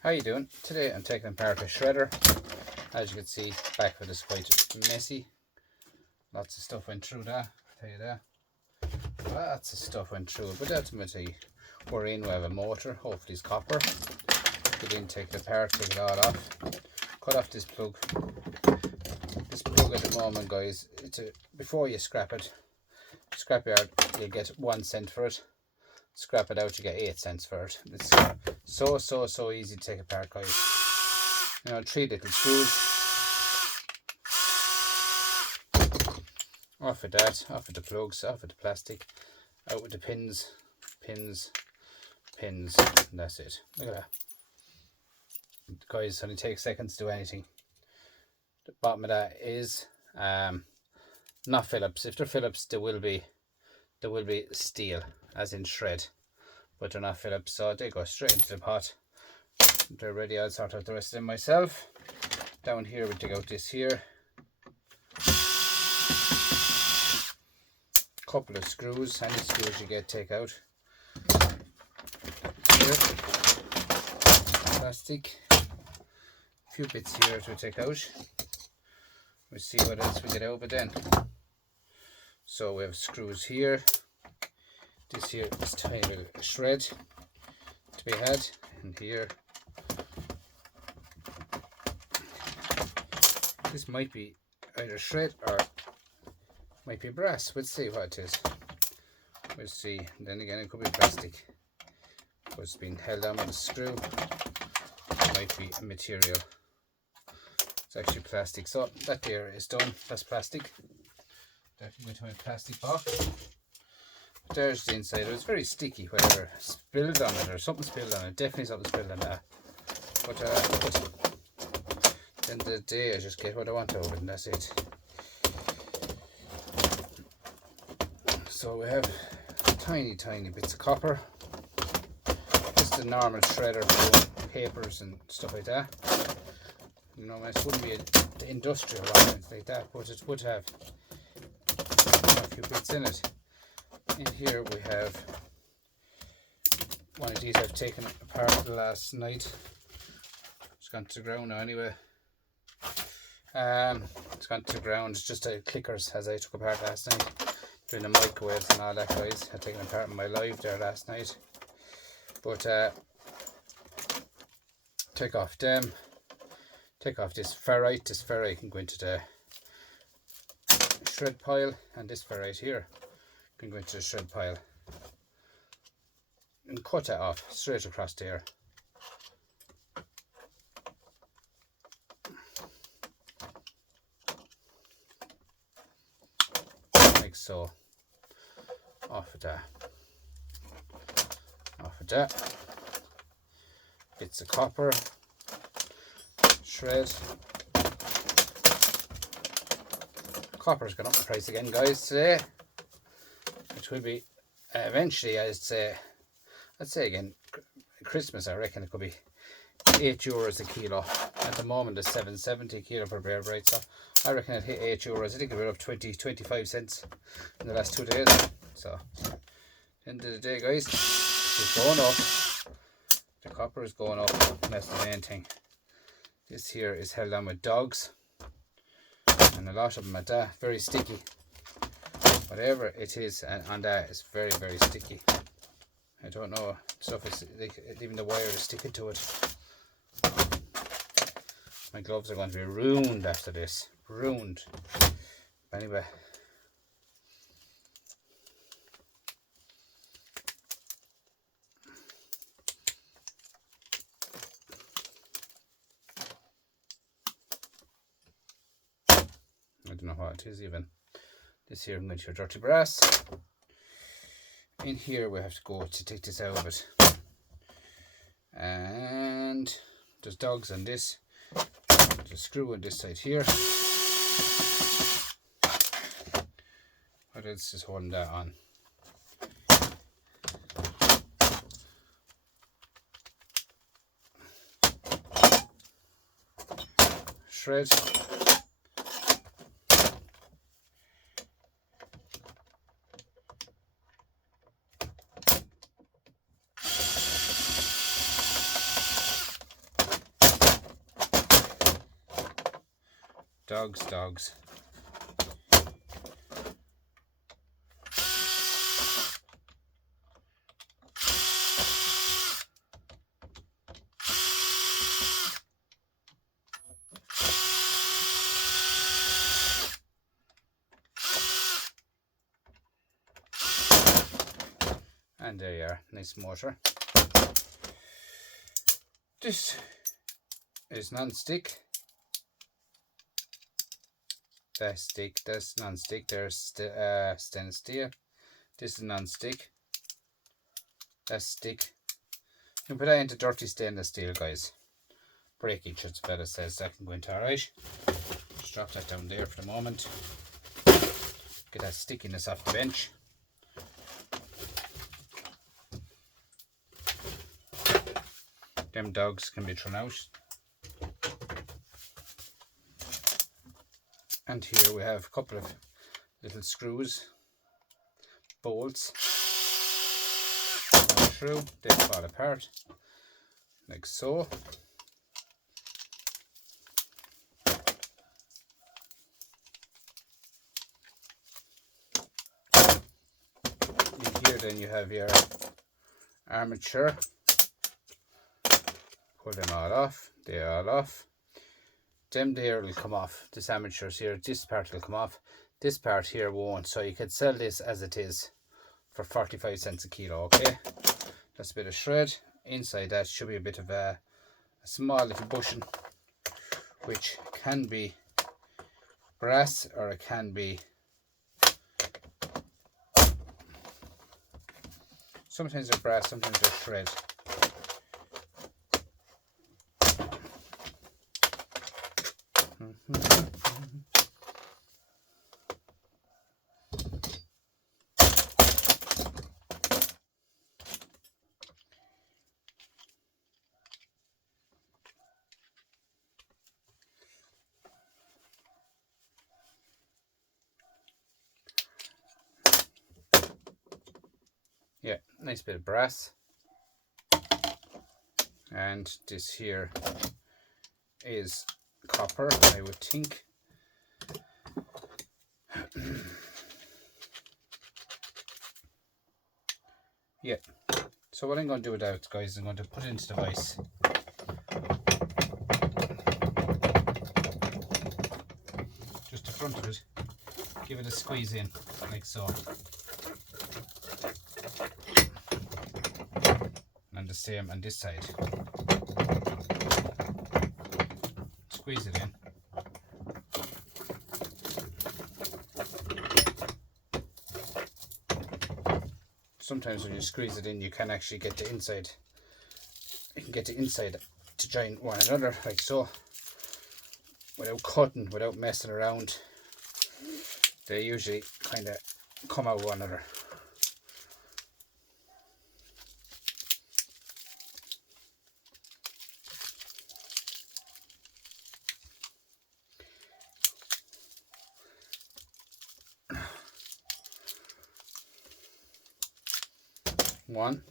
How you doing? Today I'm taking apart a shredder. As you can see, back of it is quite messy. Lots of stuff went through that, I'll tell you that. Lots of stuff went through it, but ultimately we're in, we have a motor, hopefully it's copper. Get in, take it apart, take it all off. Cut off this plug. This plug at the moment, guys, before you scrap it, scrapyard, you get 1 cent for it. Scrap it out, you get 8 cents for it. It's so easy to take apart, guys. 3 little screws. Off with that, off with the plugs, off with the plastic, out with the pins, and that's it. Look at that. Guys, it only takes seconds to do anything. The bottom of that is not Phillips. If they're Phillips, they will be steel, as in shred, but they're not Phillips, so they go straight into the pot. They're ready. I'll sort out the rest of them myself. Down here we take out this here, couple of screws. Any screws you get, take out. Here, plastic, a few bits here to take out. We'll see what else we get out of it then. So we have screws here. This here is tiny little shred to be had, and here this might be either shred or might be brass. We'll see what it is. We'll see. And then again, it could be plastic, but it's been held on with a screw. It might be a material. It's actually plastic. So that there is done. That's plastic. Definitely going to my plastic box. There's the inside. It was very sticky, whether spilled on it or something spilled on it. Definitely something spilled on that. But at the end of the day, I just get what I want out of it, and that's it. So we have tiny bits of copper. Just a normal shredder for papers and stuff like that. You know, it wouldn't be the industrial one or anything like that, but it would have a few bits in it. In here we have one of these I've taken apart last night. It's gone to the ground now anyway. It's gone to the ground. It's just a clickers as I took apart last night. Doing the microwaves and all that, guys. I've taken apart in my live there last night. But take off them. Take off this ferrite. This ferrite can go into the shred pile, and this ferrite here can go into the shred pile, and cut that off straight across there. Like so. Off with that. Off with that. Bits of copper. Shred. Copper's gone up in price again, guys, today. Which will be eventually, I'd say again, Christmas, I reckon it could be €8 a kilo. At the moment it's 7.70 a kilo per bear bright, so I reckon it hit €8. I think we're up 25 cents in the last 2 days. So end of the day, guys, it's going up. The copper is going up, and that's the main thing. This here is held on with dogs, and a lot of them at that, very sticky. Whatever it is, and on that is very sticky. I don't know, stuff is, even the wire is sticking to it. My gloves are going to be ruined after this. Ruined. Anyway. I don't know what it is even. This here, I'm going to your dirty brass. In here we have to go to take this out of it. And there's dogs on this. There's a screw on this side here. What else is holding that on? Shred. Dogs. And there you are, nice motor. This is non-stick. That's non-stick. There's stainless steel. This is non-stick. That's stick. You can put that into dirty stainless steel, guys. Breakage, as the fella says, that can go into alright. Just drop that down there for the moment. Get that stickiness off the bench. Them dogs can be thrown out. And here we have a couple of little screws, bolts, through, they fall apart, like so. In here then you have your armature. Pull them all off, they're all off. Them there will come off, this armatures here, this part will come off, this part here won't, so you could sell this as it is for 45 cents a kilo, okay? That's a bit of shred. Inside that should be a bit of a small little bushing, which can be brass or it can be, sometimes they're brass, sometimes they're shred. Yeah, nice bit of brass. And this here is copper, I would think. Yeah, so what I'm going to do with that, guys, I'm going to put it into the vise. Just the front of it, give it a squeeze in, like so. And the same on this side. Squeeze it in. Sometimes when you squeeze it in, you can actually get the inside. You can get the inside to join one another, like so, without cutting, without messing around. They usually kind of come out one another. One.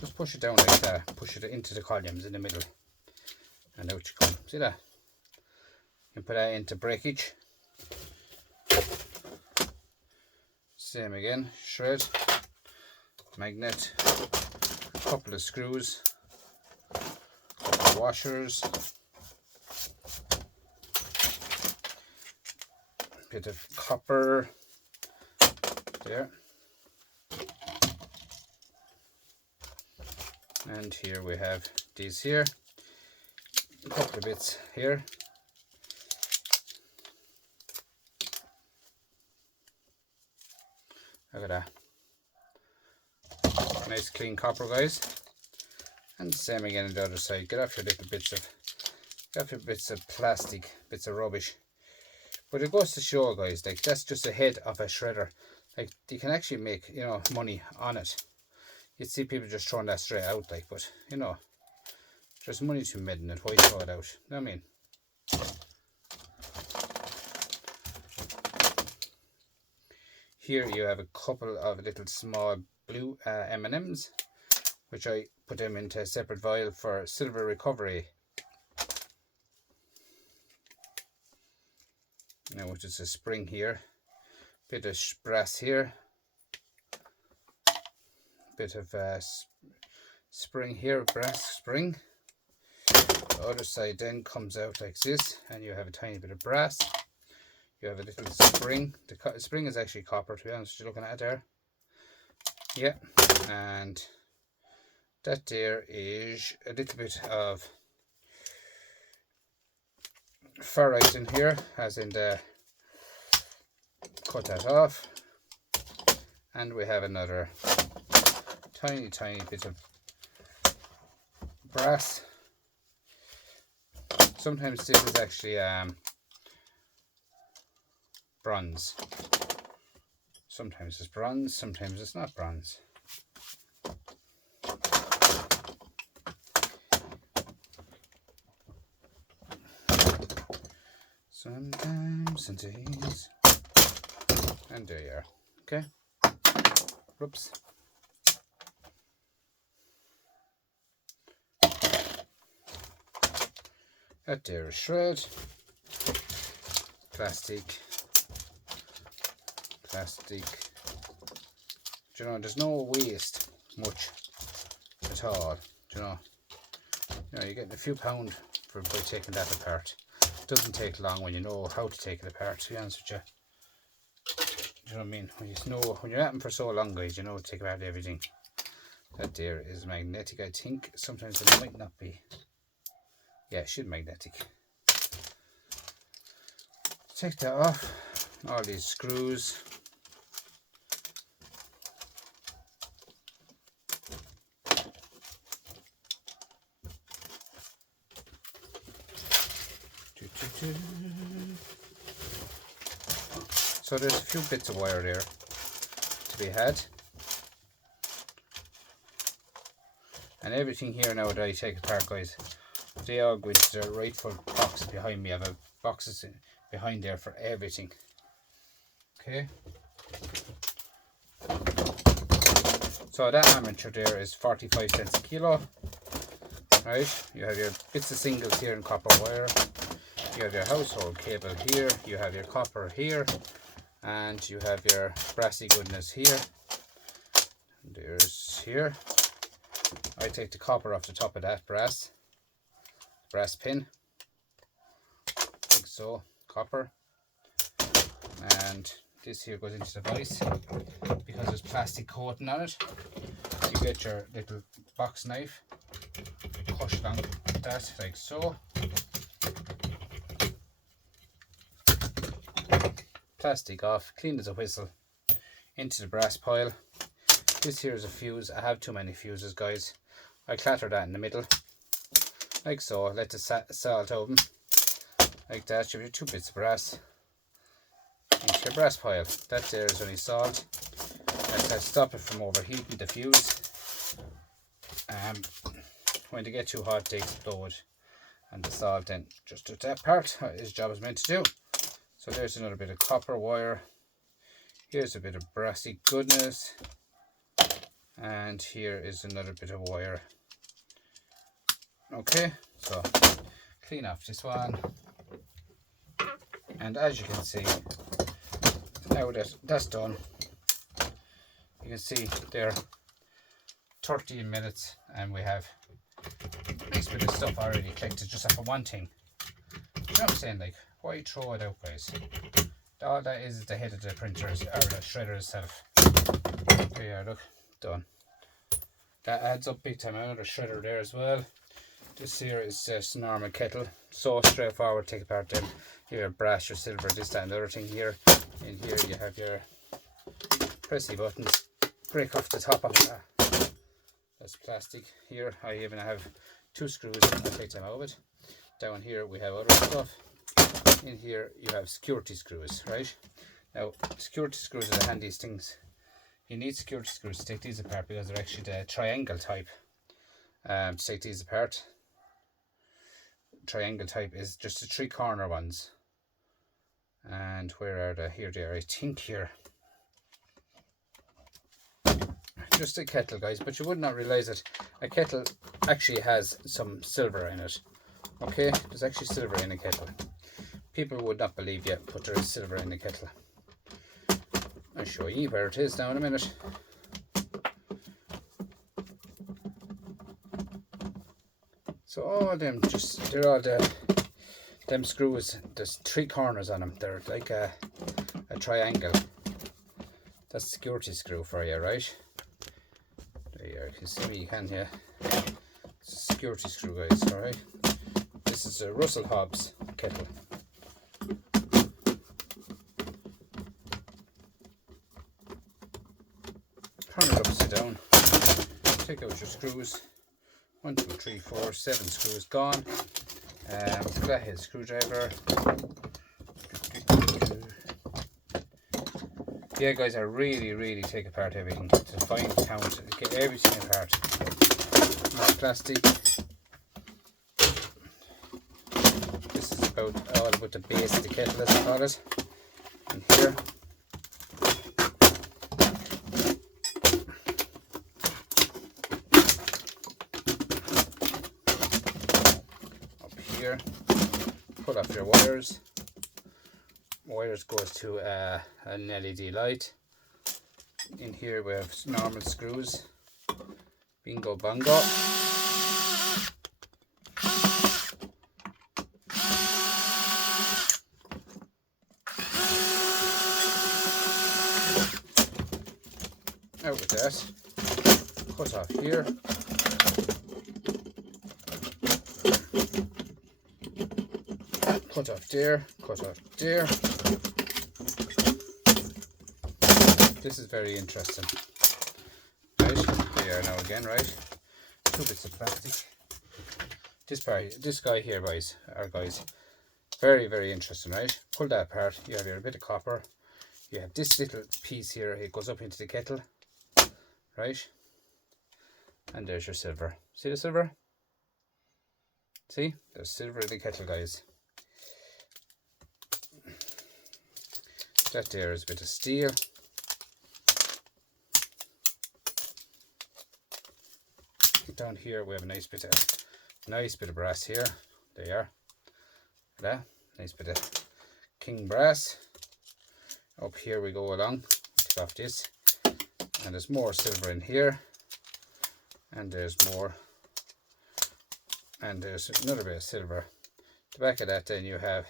Just push it down like that, push it into the columns in the middle, and out you come. See that? You can put that into breakage. Same again, shred, magnet, couple of screws, couple of washers, bit of copper. There, and here we have these here, a couple of bits here, look at that, nice clean copper, guys. And the same again on the other side. Get off your little bits of plastic, bits of rubbish. But it goes to show, guys, like that's just the head of a shredder. Like, you can actually make, you know, money on it. You'd see people just throwing that straight out, like, but, you know, there's money to be made in it. Why throw it out? You know what I mean? Here you have a couple of little small blue M&Ms, which I put them into a separate vial for silver recovery which is a spring here, bit of brass here, bit of spring here, brass spring. The other side then comes out like this, and you have a tiny bit of brass. You have a little spring. The spring is actually copper, to be honest, you're looking at it there. Yeah, and that there is a little bit of ferrite in here, as in the cut that off. And we have another tiny bit of brass. Sometimes this is actually bronze. Sometimes it's bronze, sometimes it's not bronze. Sometimes it is. And there you are. Okay. Whoops. That there is shred. Plastic. Do you know, there's no waste much at all. Do you know, you're getting a few pound by taking that apart. It doesn't take long when you know how to take it apart, to be honest with you. Do you know what I mean? When you're at them for so long, guys, you know to take apart everything. That there is magnetic, I think. Sometimes it might not be. Yeah, it should be magnetic. Take that off. All these screws. So there's a few bits of wire there to be had. And everything here now that I take apart, guys, they all go into the rightful box behind me. I have boxes behind there for everything. Okay. So that armature there is 45 cents a kilo. Right, you have your bits of singles here in copper wire. You have your household cable here. You have your copper here. And you have your brassy goodness here. There's here. I take the copper off the top of that brass pin, like so, copper. And this here goes into the vise because there's plastic coating on it. You get your little box knife, push along that like so. Plastic off, clean as a whistle, into the brass pile. This here is a fuse. I have too many fuses, guys. I clatter that in the middle, like so. Let the salt open, like that. You have your 2 bits of brass into your brass pile. That there is only salt. That stop it from overheating the fuse. When they get too hot, they explode, and the salt then just does that part his job is meant to do. So there's another bit of copper wire. Here's a bit of brassy goodness. And here is another bit of wire. Okay, so clean off this one. And as you can see, now that that's done, you can see there 13 minutes and we have a nice bit of stuff already collected just off of one thing. You know what I'm saying? Like, why throw it out, guys? All that is the head of the printer, or the shredder itself. There you are, look, done. That adds up big time. Another shredder there as well. This here is just a normal kettle. So straightforward, take apart them. You have your brass, your silver, this, that, and the other thing here. In here you have your pressy buttons. Break off the top of that. That's plastic. Here I even have 2 screws. I'll take them out of it. Down here we have other stuff. In here you have security screws, right? Now security screws are the handiest things. You need security screws to take these apart because they're actually the triangle type. To take these apart, triangle type is just the 3 corner ones. And where are they? Here they are, I think here. Just a kettle, guys, but you would not realize it. A kettle actually has some silver in it. Okay, there's actually silver in a kettle. People would not believe yet, but there is silver in the kettle. I'll show you where it is now in a minute. So all them they're all them screws, there's 3 corners on them. They're like a triangle. That's a security screw for you, right? There you are, you can see me, you can, yeah. It's a security screw, guys, alright? This is a Russell Hobbs kettle. Turn it upside down. Take out your screws. 1, 2, 3, 4, 7 screws gone. Flathead screwdriver. Yeah, guys, I really take apart everything to find count, get everything apart. More plastic. This is all about the base of the kettle, as I call it. And here. Up here. Pull off your wires. Wires goes to an LED light. In here we have normal screws. Bingo bongo. Out with that. Cut off here. Cut off there. Cut off there. This is very interesting. Right, there you are now again, right? 2 bits of plastic. This guy here, guys, very interesting, right? Pull that apart. You have your bit of copper. You have this little piece here. It goes up into the kettle, right? And there's your silver. See the silver? See? There's silver in the kettle, guys. That there is a bit of steel. Down here we have a nice bit of brass here. There you are. That nice bit of king brass. Up here we go along. Take off this, and there's more silver in here, and there's more, and there's another bit of silver. The back of that, then you have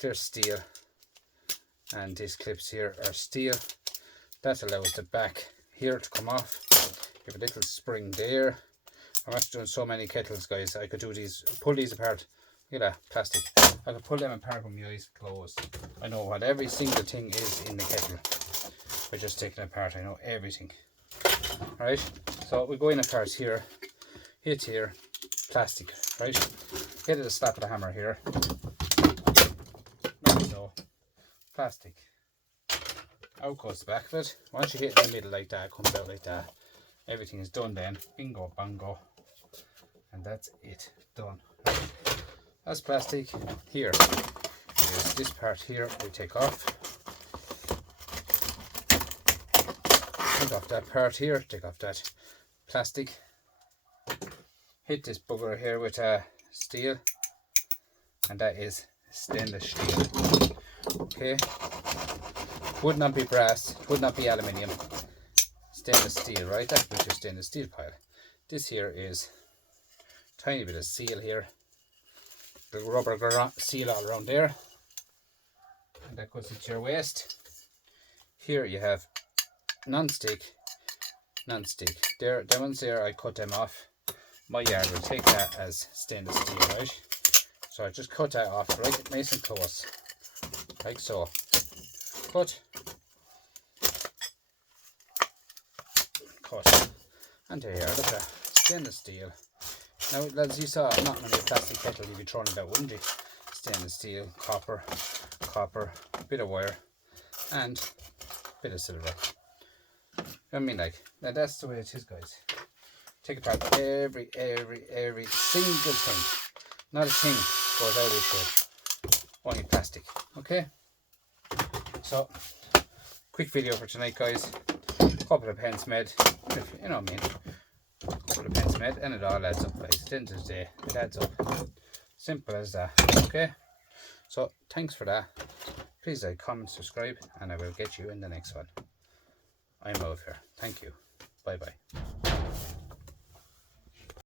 there's steel, and these clips here are steel. That allows the back here to come off. You have a little spring there. I'm actually doing so many kettles, guys. I could do these, pull these apart. Look at that, plastic. I could pull them apart with my eyes closed. I know what every single thing is in the kettle. By just taking it apart, I know everything. Right? So we go in apart here, hit here, plastic, right? Hit it a slap of the hammer here. Like so. Plastic. Out goes the back of it. Once you hit in the middle like that, it comes out like that. Everything is done then. Bingo, bango. And that's it. Done. Right. That's plastic. Here. There's this part here we take off. Take off that part here. Take off that plastic. Hit this bugger here with steel. And that is stainless steel. Okay. Would not be brass. Would not be aluminium. Stainless steel, right? That's with your stainless steel pile. This here is tiny bit of seal here. The rubber seal all around there. And that goes into your waste. Here you have non-stick. There, the ones there, I cut them off. My yard will take that as stainless steel, right? So I just cut that off right nice and close. Like so. Cut. And there you are, look at that, stainless steel. Now, as you saw, not many plastic kettle you'd be throwing it out, wouldn't you? Stainless steel, copper, bit of wire, and bit of silver. I mean, like, now that's the way it is, guys. Take apart every single thing. Not a thing goes out of shape. Only plastic, okay? So, quick video for tonight, guys. Couple of pence made, you know what I mean, couple of pence made, and it all adds up, guys. At the end of the day, it adds up. Simple as that, okay? So thanks for that. Please like, comment, subscribe, and I will get you in the next one. I'm out of here. Thank you. Bye bye.